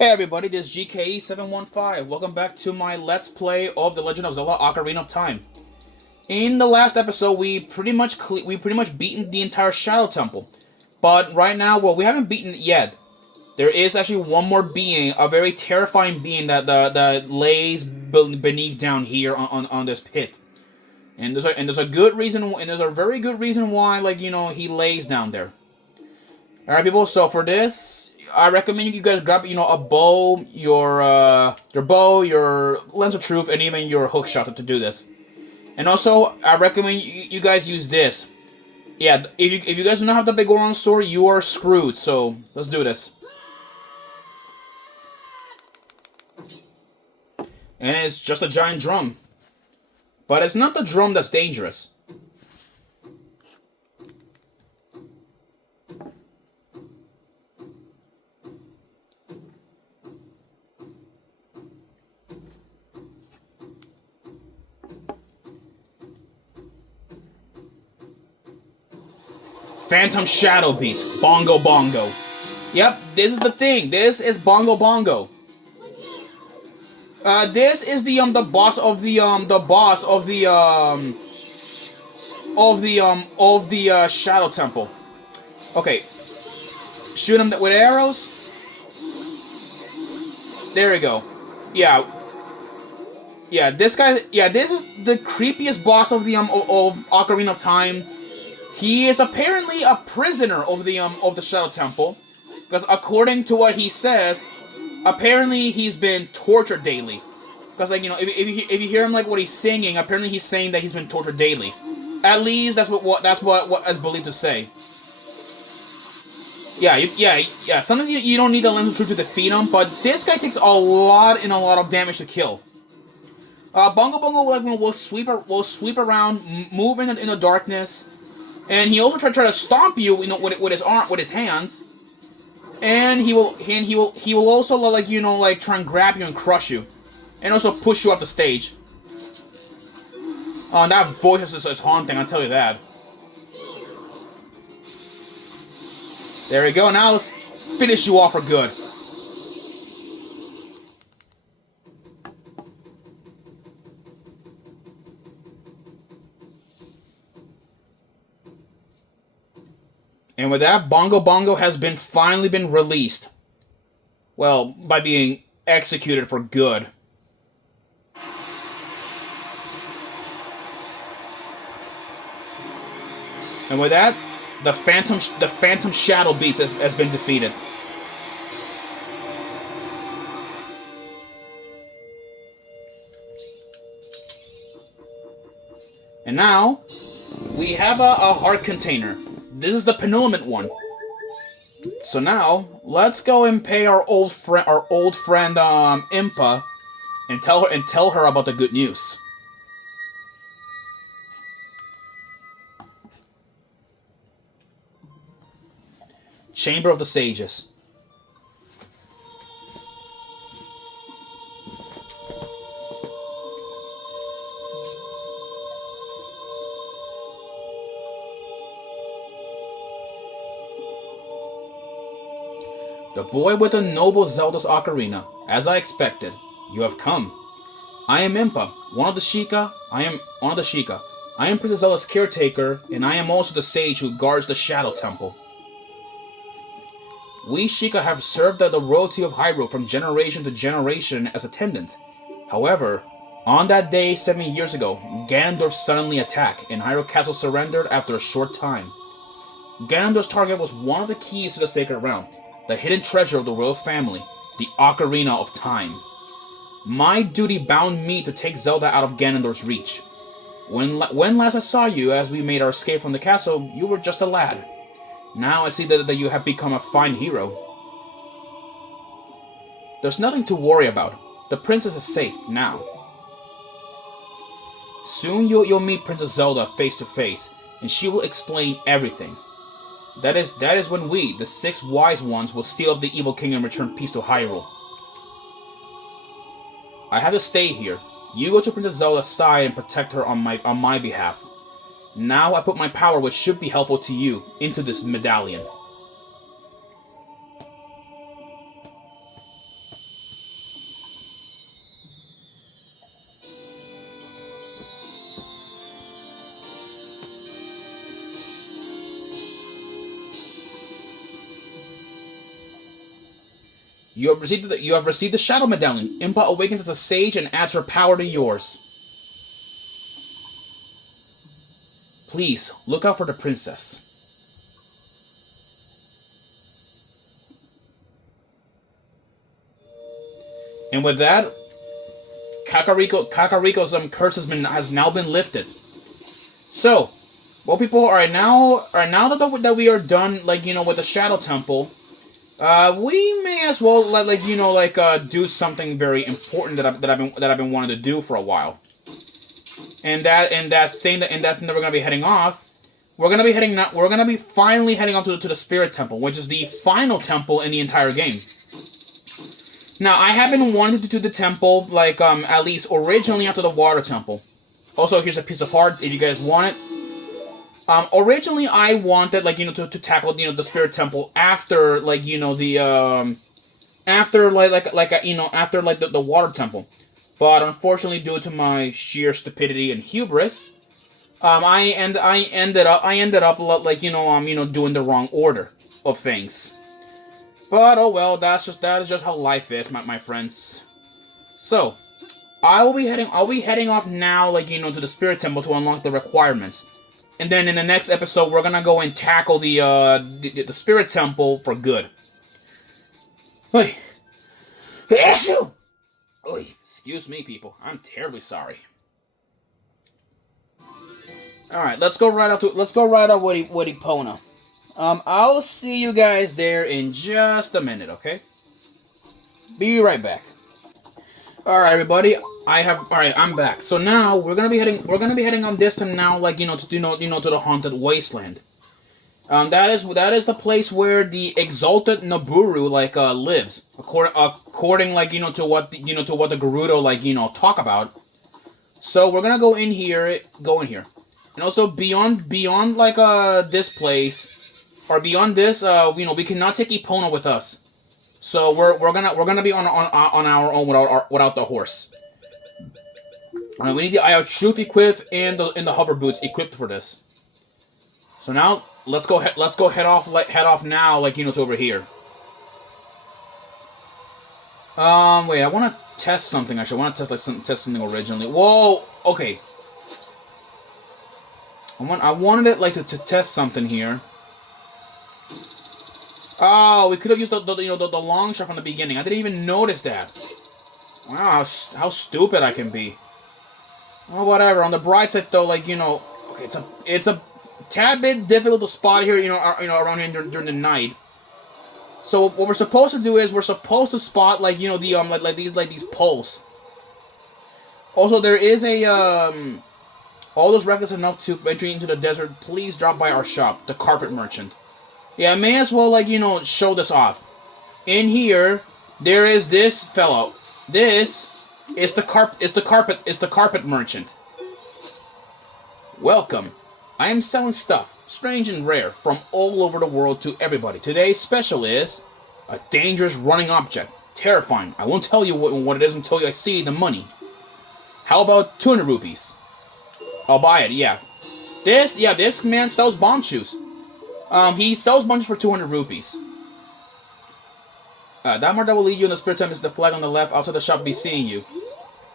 Hey everybody, this is GKE715. Welcome back to my Let's Play of The Legend of Zelda: Ocarina of Time. In the last episode, we pretty much beaten the entire Shadow Temple. But right now, well, we haven't beaten it yet. There is actually one more being, a very terrifying being that lays beneath down here on this pit. And there's a good reason, and there's a very good reason why, he lays down there. Alright, people, so for this, I recommend you guys grab, a bow, your bow, your lens of truth, and even your hook shot to do this. And also, I recommend you guys use this. Yeah, if you guys do not have the big orange sword, you are screwed, so let's do this. And it's just a giant drum. But it's not the drum that's dangerous. Phantom Shadow Beast, Bongo Bongo. Yep, this is the thing. This is Bongo Bongo. This is the boss of the Shadow Temple. Okay, shoot him with arrows. There we go. Yeah, this guy. Yeah, this is the creepiest boss of the of Ocarina of Time. He is apparently a prisoner of the Shadow Temple, because according to what he says, apparently he's been tortured daily. Because if you hear him what he's singing, apparently he's saying that he's been tortured daily. At least that's what is believed to say. Yeah. Sometimes you don't need the lens of truth to defeat him, but this guy takes a lot of damage to kill. Bongo Bongo will sweep around, move in the darkness. And he also try to stomp you, with his hands, and he will also try and grab you and crush you, and also push you off the stage. Oh, and that voice is haunting, I'll tell you that. There we go. Now let's finish you off for good. And with that, Bongo Bongo has finally been released. Well, by being executed for good. And with that, the Phantom Shadow Beast has been defeated. And now, we have a heart container. This is the penultimate one. So now, let's go and pay our old friend Impa, and tell her about the good news. Chamber of the Sages. The boy with the noble Zelda's ocarina. As I expected, you have come. I am Impa, one of the Sheikah. I am Princess Zelda's caretaker, and I am also the sage who guards the Shadow Temple. We Sheikah have served the royalty of Hyrule from generation to generation as attendants. However, on that day 7 years ago, Ganondorf suddenly attacked, and Hyrule Castle surrendered after a short time. Ganondorf's target was one of the keys to the Sacred Realm, the hidden treasure of the royal family, the Ocarina of Time. My duty bound me to take Zelda out of Ganondorf's reach. When last I saw you, as we made our escape from the castle, you were just a lad. Now I see that you have become a fine hero. There's nothing to worry about. The princess is safe now. Soon you'll meet Princess Zelda face to face, and she will explain everything. That is when we, the 6 wise ones, will seal up the evil king and return peace to Hyrule. I have to stay here. You go to Princess Zelda's side and protect her on my behalf. Now I put my power, which should be helpful to you, into this medallion. You have received the Shadow Medallion. Impa awakens as a sage and adds her power to yours. Please, look out for the princess. And with that, Kakariko's curse has now been lifted. So, well, people, now that we are done, with the Shadow Temple, we may as well do something very important that I've been wanting to do for a while. And that thing that we're gonna be heading off. We're gonna be finally heading off to the Spirit Temple, which is the final temple in the entire game. Now, I have been wanting to do the temple, at least originally after the Water Temple. Also, here's a piece of art if you guys want it. Originally, I wanted, to tackle, the Spirit Temple after, after the Water Temple. But unfortunately, due to my sheer stupidity and hubris, I ended up doing the wrong order of things. But oh well, that is just how life is, my friends. So, I'll be heading off now, to the Spirit Temple to unlock the requirements. And then in the next episode, we're gonna go and tackle the Spirit Temple for good. Hey. Excuse me, people. I'm terribly sorry. All right, let's go right up with Epona. I'll see you guys there in just a minute, okay? Be right back. All right, everybody. I'm back. So now we're gonna be heading on this time now, to the Haunted Wasteland. That is the place where the exalted Naburu lives, according to what the Gerudo talk about. So we're gonna go in here, and also beyond this place, or beyond this, we cannot take Epona with us. So we're gonna be on our own without the horse. We need the Eye of Truth equipped and the hover boots equipped for this. So now let's go head off now to over here. Wait, I want to test something. Actually, I want to test something originally. Whoa, okay. I wanted it to test something here. Oh, we could have used the long shot from the beginning. I didn't even notice that. Wow, how stupid I can be. Oh, whatever. On the bright side, though, okay, it's a tad bit difficult to spot here, around here during the night. So what we're supposed to do is we're supposed to spot these poles. Also, there is a all those reckless enough to enter into the desert, please drop by our shop, the Carpet Merchant. Yeah, I may as well show this off. In here, there is this fellow. This is the Carpet Merchant. Welcome. I am selling stuff, strange and rare, from all over the world to everybody. Today's special is a dangerous running object. Terrifying. I won't tell you what it is until I see the money. How about 200 rupees? I'll buy it, yeah. This man sells bomb shoes. He sells bunches for 200 rupees. That mark that will lead you in the Spirit Temple is the flag on the left. Outside the shop, be seeing you.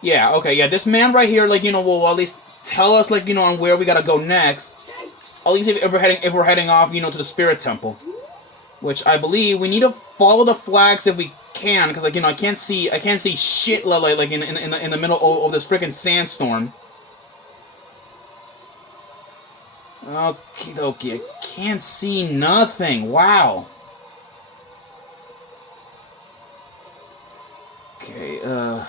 Yeah, okay, yeah. This man right here, will at least tell us, on where we gotta go next. At least if we're heading off, to the Spirit Temple, which I believe we need to follow the flags if we can, because I can't see shit in the middle of this freaking sandstorm. Okay, I can't see nothing. Wow. Okay, what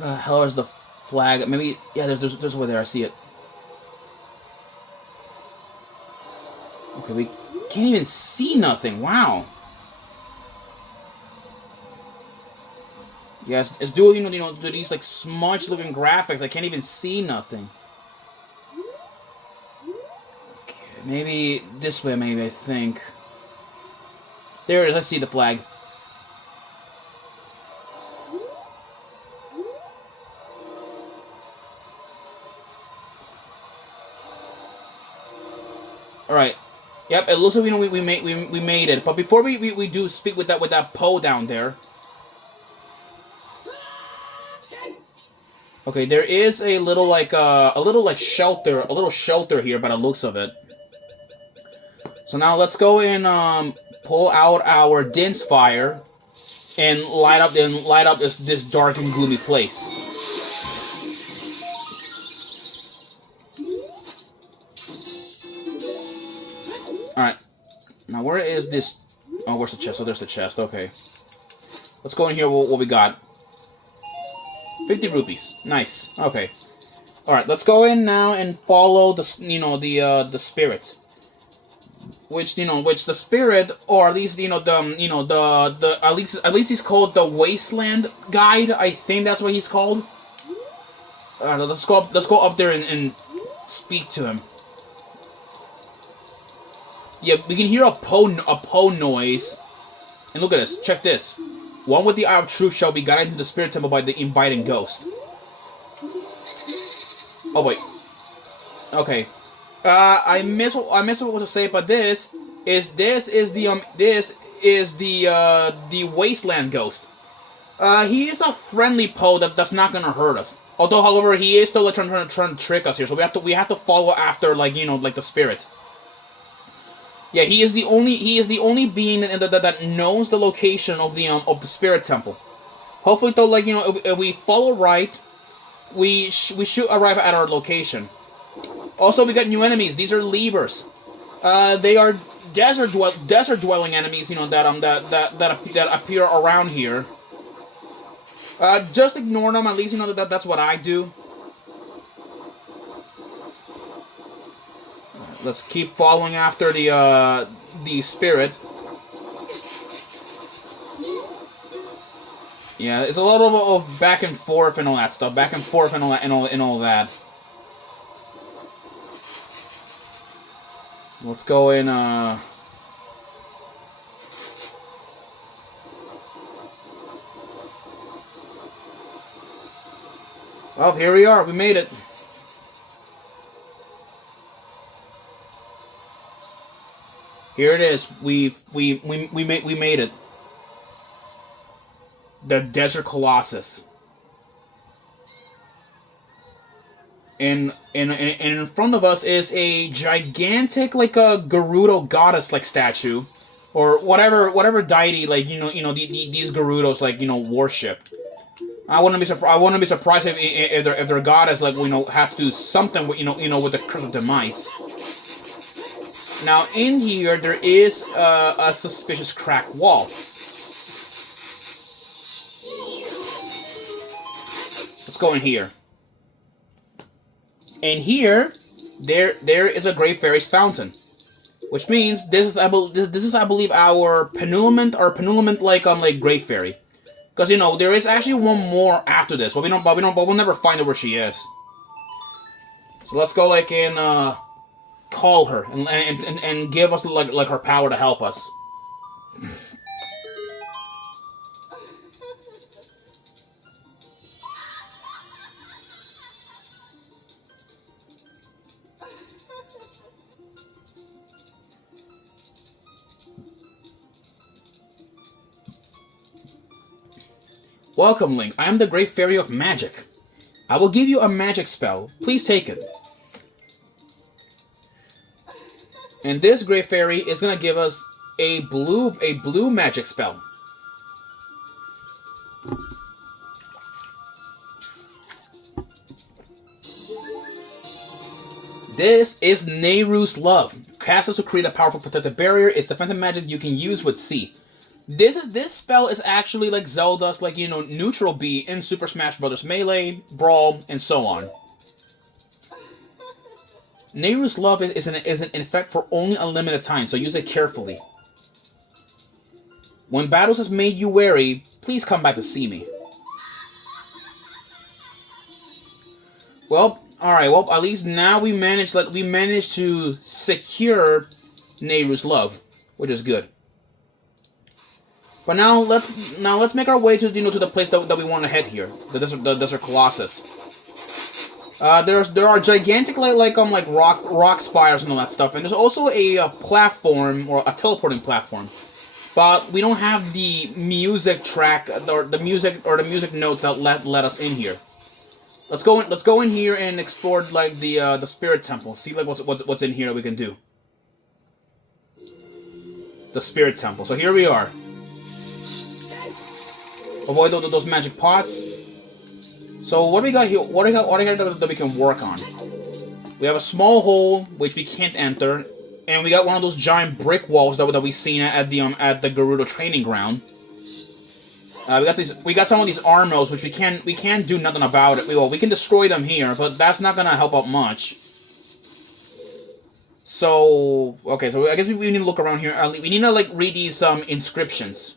the hell is the flag? Maybe, yeah, there's over there, I see it. Okay, we can't even see nothing, wow. Yes, it's doing, do these, smudge-looking graphics, I can't even see nothing. Okay, maybe this way, I think. There it is, let's see the flag. Alright. Yep, it looks like we made it. But before we do speak with that Poe down there. Okay, there is a little shelter, a little shelter here by the looks of it. So now let's go and pull out our Din's fire and light up this dark and gloomy place. Alright. Now where is this? Oh, where's the chest? Oh, there's the chest. Okay. Let's go in here. What we got? 50 rupees. Nice. Okay. Alright, let's go in now and follow the spirit. Which the spirit, or at least the at least he's called the Wasteland Guide. I think that's what he's called. Let's go up there and speak to him. Yeah, we can hear a Poe noise. And look at this. Check this. One with the Eye of Truth shall be guided into the spirit temple by the inviting ghost. Oh wait. Okay. I miss what to say, but this is the Wasteland Ghost. He is a friendly Poe that's not gonna hurt us. Although, however, he is still trying to trick us here, so we have to follow after like the spirit. Yeah, he is the only being that knows the location of the spirit temple. Hopefully, though, if we follow right, we should arrive at our location. Also, we got new enemies. These are Leavers. They are desert dwelling enemies. That appear around here. Just ignore them. At least that's what I do. Let's keep following after the spirit. Yeah, it's a lot of back and forth and all that stuff. Back and forth and all that. Let's go in, Well, here we are. We made it. Here it is. We made it. The Desert Colossus. And in front of us is a gigantic, like a Gerudo goddess like statue, or whatever deity these Gerudos worship. I wouldn't be surprised if their goddess have to do something with with the curse of demise. Now in here there is a suspicious cracked wall. Let's go in here. And here, there is a Great Fairy's fountain, which means this is I believe our penultimate Great Fairy, because there is actually one more after this, but we'll never find out where she is. So let's go and call her and give us her power to help us. Welcome, Link. I am the Great Fairy of Magic. I will give you a magic spell. Please take it. And this Great Fairy is gonna give us a blue magic spell. This is Nehru's Love. Cast to create a powerful protective barrier. It's defensive magic you can use with C. This spell is actually like Zelda's neutral B in Super Smash Bros. Melee, Brawl, and so on. Nehru's Love is in effect for only a limited time, so use it carefully. When battles has made you wary, please come back to see me. Well, alright, well at least now we managed to secure Nehru's Love, which is good. But now let's make our way to to the place that we want to head here, the Desert Colossus. There are gigantic like rock spires and all that stuff, and there's also a platform or a teleporting platform, but we don't have the music track or the music notes that let us in here. Let's go in here and explore like the spirit temple. See like what's in here that we can do. The spirit temple. So here we are. Avoid those magic pots. So what do we got here? What do we got that we can work on? We have a small hole which we can't enter, and we got one of those giant brick walls that we seen at the Gerudo training ground. We got some of these armors which we can't do nothing about it. We can destroy them here, but that's not gonna help out much. So okay, so I guess we need to look around here. We need to like read these inscriptions.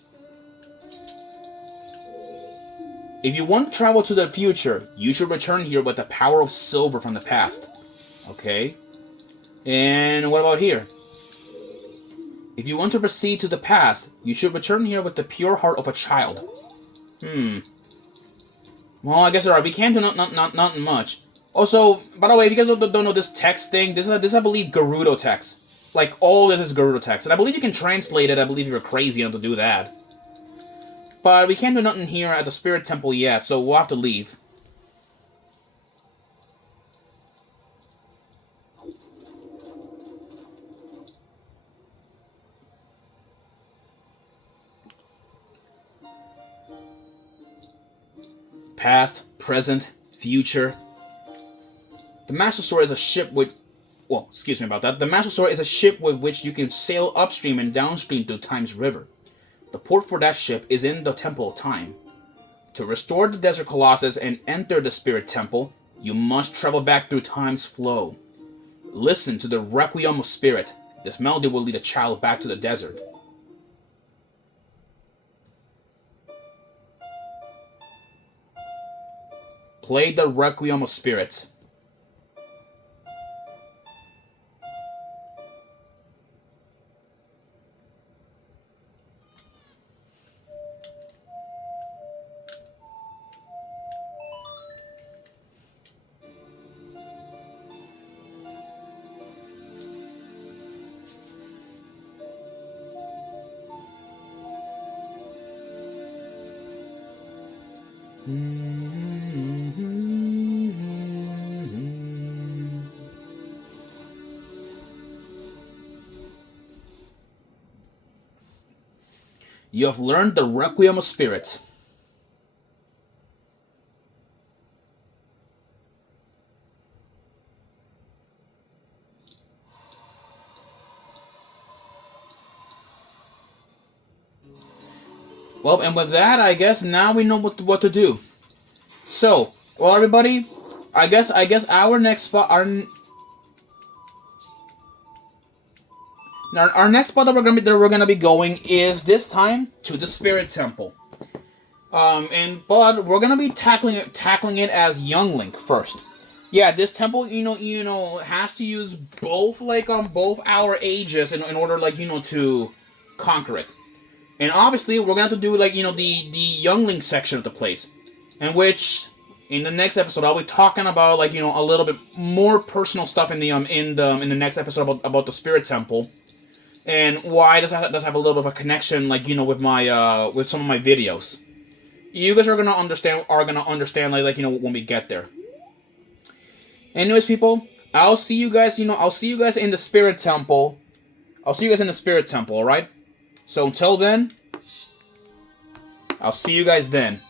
If you want to travel to the future, you should return here with the power of silver from the past. Okay. And what about here? If you want to proceed to the past, you should return here with the pure heart of a child. Well, I guess alright. We can't do not much. Also, by the way, if you guys don't know this text thing, this is I believe Gerudo text. Like all this is Gerudo text, and I believe you can translate it. I believe you're crazy enough to do that. But we can't do nothing here at the Spirit Temple yet, so we'll have to leave. Past, present, future. The Master Sword is a ship with... Well, excuse me about that. The Master Sword is a ship with which you can sail upstream and downstream through Time's river. The port for that ship is in the Temple of Time. To restore the Desert Colossus and enter the Spirit Temple, you must travel back through Time's flow. Listen to the Requiem of Spirit. This melody will lead a child back to the desert. Play the Requiem of Spirit. You have learned the Requiem of Spirit. Well, and with that, I guess now we know what to do. So, well, everybody, I guess our next spot, our next spot that we're gonna be going is this time to the Spirit Temple. But we're gonna be tackling it as Young Link first. Yeah, this temple, has to use both both our ages in order to conquer it. And obviously, we're gonna have to do the Young Link section of the place, in which in the next episode I'll be talking about a little bit more personal stuff in the next episode about the Spirit Temple, and why does have a little bit of a connection with my with some of my videos. You guys are gonna understand when we get there. Anyways, people, I'll see you guys in the Spirit Temple. All right. So until then, I'll see you guys then.